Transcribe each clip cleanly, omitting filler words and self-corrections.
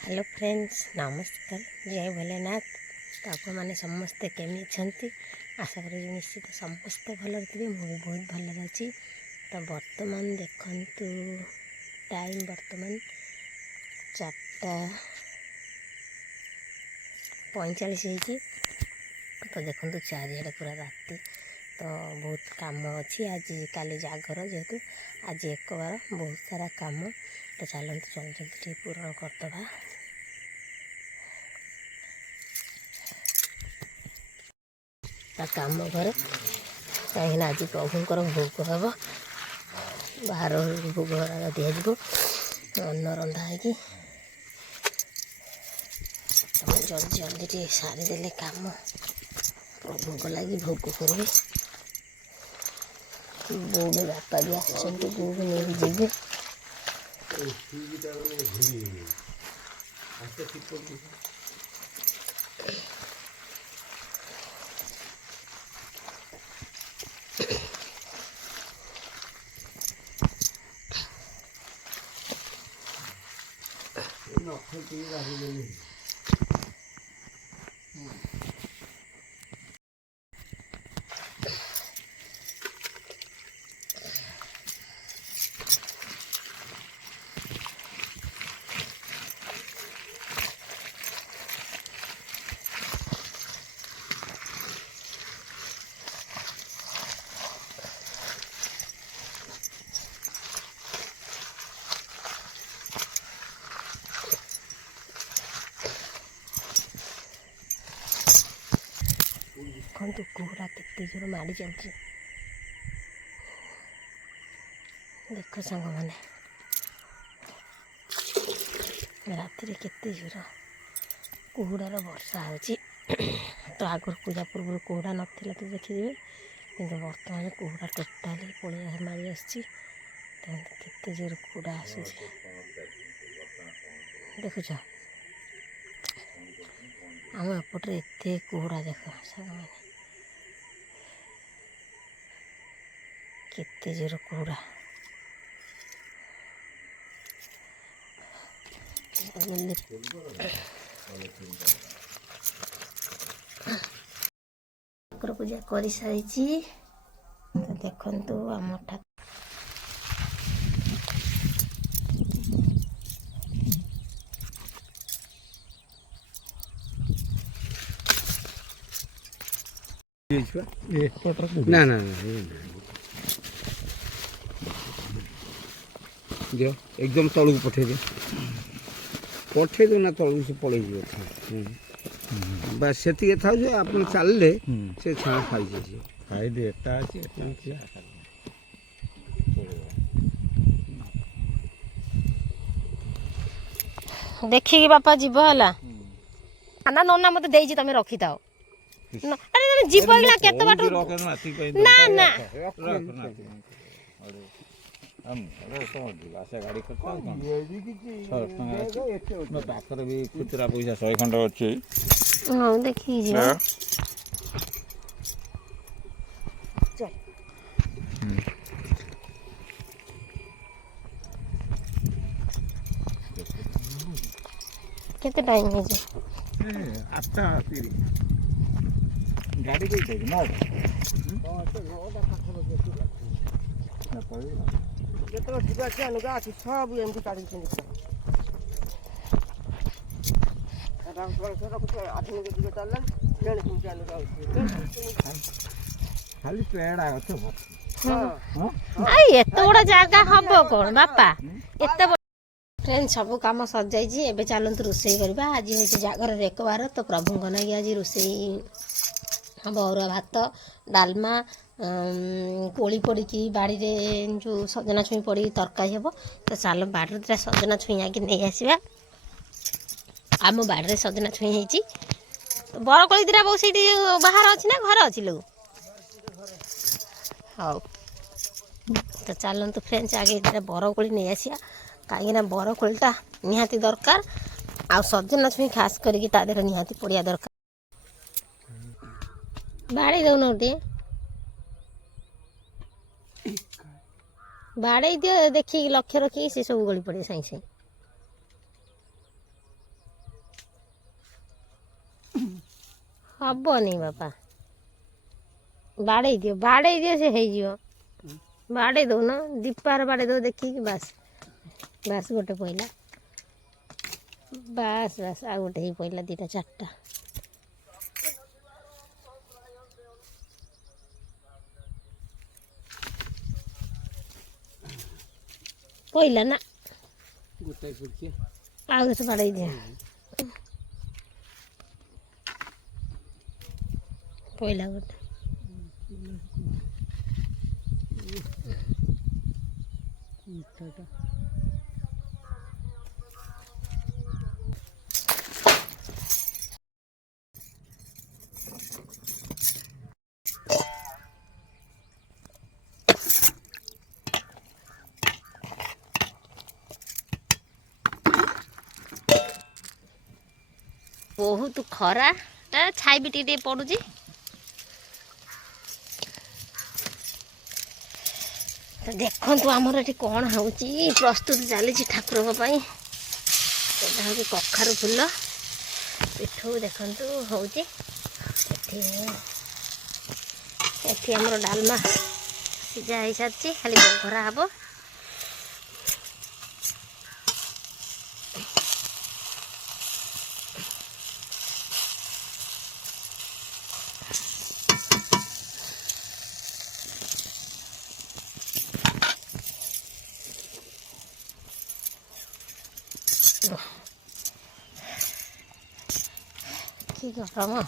Hello friends नमस्कार जय भोलेनाथ। तो आप मैंने समस्ते केमी अच्छी आशा करी निश्चित समस्ते भल थे मुझे बहुत भल अच्छी। तो बर्तमान देखु टाइम बर्तमान 4:45 होगी। तो देखो चारिड़े पूरा राति तो बहुत काम अच्छी आज काली जागर जेहेतु आज एक बार बहुत सारा काम। तो चलते जल्दी जल्दी पूर्ण करदे। काम घर कहीं आज प्रभुंर भोग हम बाहर भोग दिज्व अन्न रंधा है जल्दी जल्दी सारीदे काम प्रभु को लगी भोग करी। बो भी बापा भी आसो भी नहीं जी देखु कोहरा केते जोर माड़ी चलती। देख सांग मैंने राति केते जोर कोहरार वर्षा हो। तो आगर पूजा पूर्व कोहरा नाला तो देखिए कि बर्तमान कोहरा टोटाली पलि मारी आसते जोर कोहरा आसूँ देखुच आम एपटे एत कोहरा देख सारे केते जोर कोहरा ठाकुर पूजा कर सारी। तो देखु आम ठाकुर ना ना दियो एकदम तलू पठे दो ना तलू से पड़े बस से था जो आप चलले से छाँ खाई देखिए बापा जीव है ना नना मत दे तुम रखी था अरे जीव ना केत बाट ना ना पाखर भी खुचरा पैसा 100 खंड अच्छे हाँ देखी केते टाइम है जे 8:30 गाड़ी कोई चाहिए ना जो जीवा से अनुगा सब एमती काढ़ी खाली पेड़ आगत एत बड़ा जगह हम कौन बापा एत फ्रेंड सब कम सर जाइए चलते रोसे करवा। आज हूँ जागर एक बार तो प्रभु लगे आज रोसे हम अरुआ भात डालमा कोली पड़ी बाड़ी रे जो सजना छुई पड़ी तरकारी हम। तो चल बाड़ी दुटा सजना छुई आगे नहीं आसवा आम बाड़ी सजना छुई होती। तो बरकोली दुटा बहुत से बाहर अच्छी ना घर अच्छी लोग हाँ। तो चलते फ्रेंड्स आगे दुटा बरकोली नहीं आसिया कहीं बरकोलीटा निहाती दरकार आ सजना छुई खास करके निहाती पड़िया दरकार बाड़े दौन टे बाड़े दियो देखिए लक्ष्य रखिए से सब गली पड़े साई साई ହବନି ବାପା, ବାଡ଼େଇ ଦିଅ ସେ ହେଇଯିବ। ବାଡ଼େଇ ଦଉନ, ଦୀପାର ବାଡ଼େଇ ଦଉ ଦେଖିକି। ବାସ୍ ବାସ୍, ଗୋଟେ ପଇଲା। ବାସ୍ ବାସ୍, ଆଉ ଗୋଟେ ହେଇ ପଇଲା, 2ଟା 4ଟା। ପଇଲା ନା, ଗୋଟାଏ ପଡ଼ିଛି। ଆଉ ଗୋଟେ ବାଡ଼େଇ ଦିଅ। ପଇଲା ଗୋଟେ। ବହୁତ ଖରା, ଛାଇ ବି ଟିକେ ଟିକେ ପଡ଼ୁଛି। ତ ଦେଖନ୍ତୁ ଆମର ଏଠି କ'ଣ ହେଉଛି, ପ୍ରସ୍ତୁତି ଚାଲିଛି ଠାକୁରଙ୍କ ପାଇଁ। ଏଇଟା ହେଉଛି କଖାରୁ ଫୁଲ ପିଠଉ, ଦେଖନ୍ତୁ ହେଉଛି। ଏଠି ଆମର ଡାଲମା ସିଝା ହେଇସାରିଛି, ଖାଲି ବଘରା ହବ। কি ଗରମ!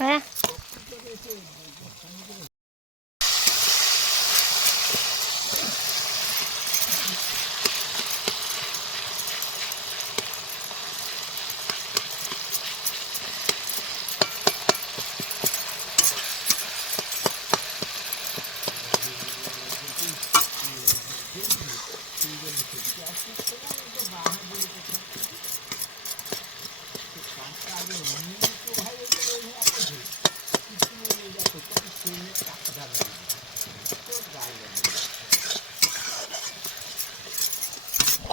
Hả?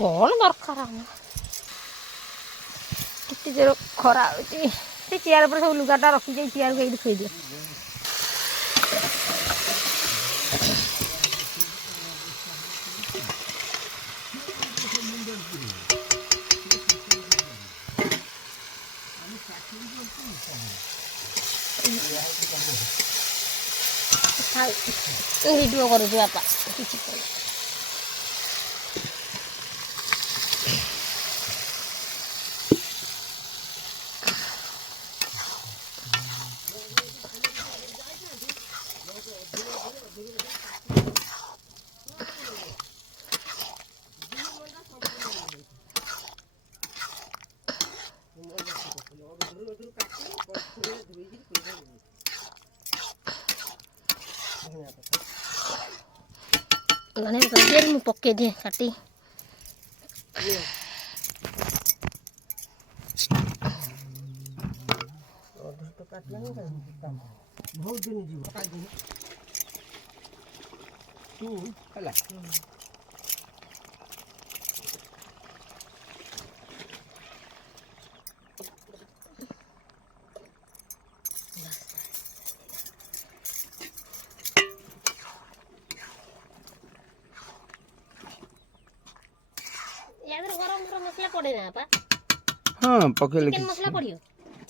କ'ଣ ଦରକାର ଆମ କେତେ ଜୋର ଖରା ହେଉଛି। ସେ ଚେୟାର ଉପରେ ସବୁ ଲୁଗାଟା ରଖିଯାଇ ଚେୟାରକୁ ଏଇଠି ଥୋଇଦିଅ। ଭିଡ଼ିଓ କରୁଛୁ ବାପା କିଛି କର। ଧନିଆ ପତ୍ର ମୁଁ ପକେଇ ଦିଏ କାଟି। ବହୁତ ଦିନ ଯିବ ତୁ ହେଲା। ଗରମ ମସଲା ପଡେ ନା ବାପା? ହଁ ପକେଇଲେ ଚିକେନ ମସଲା ପଡିବ?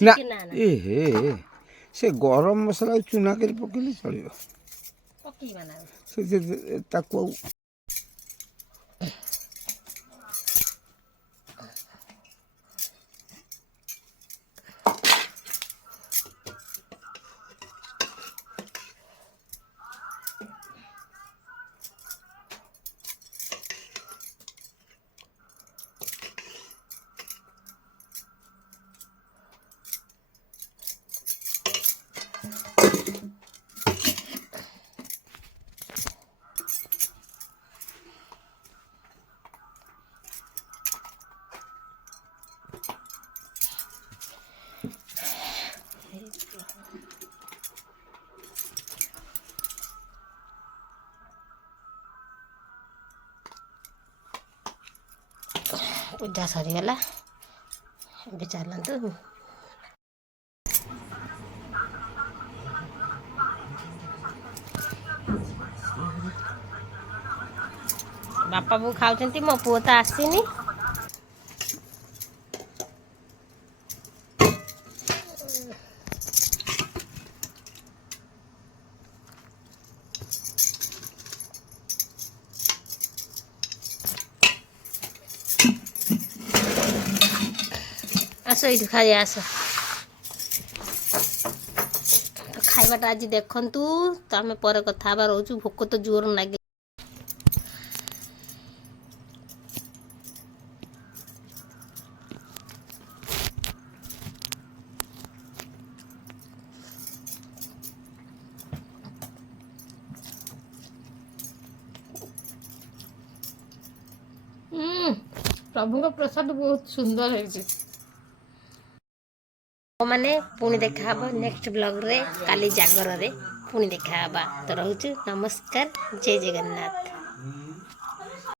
ନା ଚିକେନ ନା ଏ ହେ ସେ ଗରମ ମସଲା ଚୁନା କରି ପକେଇଲେ ଚଳିବ। ପକେଇବା ନା ସେ ତାକୁ ଆଉ ପୂଜା ସରିଗଲା। ଏବେ ଚାଲନ୍ତୁ ବାପା ବୋଉ ଖାଉଛନ୍ତି, ମୋ ପୁଅ ତ ଆସିନି। ଆସ ଏଇଠୁ ଖାଇ ଆସ। ଖାଇବାଟା ଆଜି ଦେଖନ୍ତୁ, ତ ଆମେ ପରେ କଥା ହେବା ରହୁଛୁ। ଭୋକ ତ ଜୋର ଲାଗେ। ପ୍ରଭୁଙ୍କ ପ୍ରସାଦ ବହୁତ ସୁନ୍ଦର ହେଇଛି। ମାନେ ପୁଣି ଦେଖାହବ ନେକ୍ସଟ ବ୍ଲଗରେ, କାଲି ଜାଗରରେ ପୁଣି ଦେଖାହବା। ତ ରହୁଛୁ, ନମସ୍କାର, ଜୟ ଜଗନ୍ନାଥ।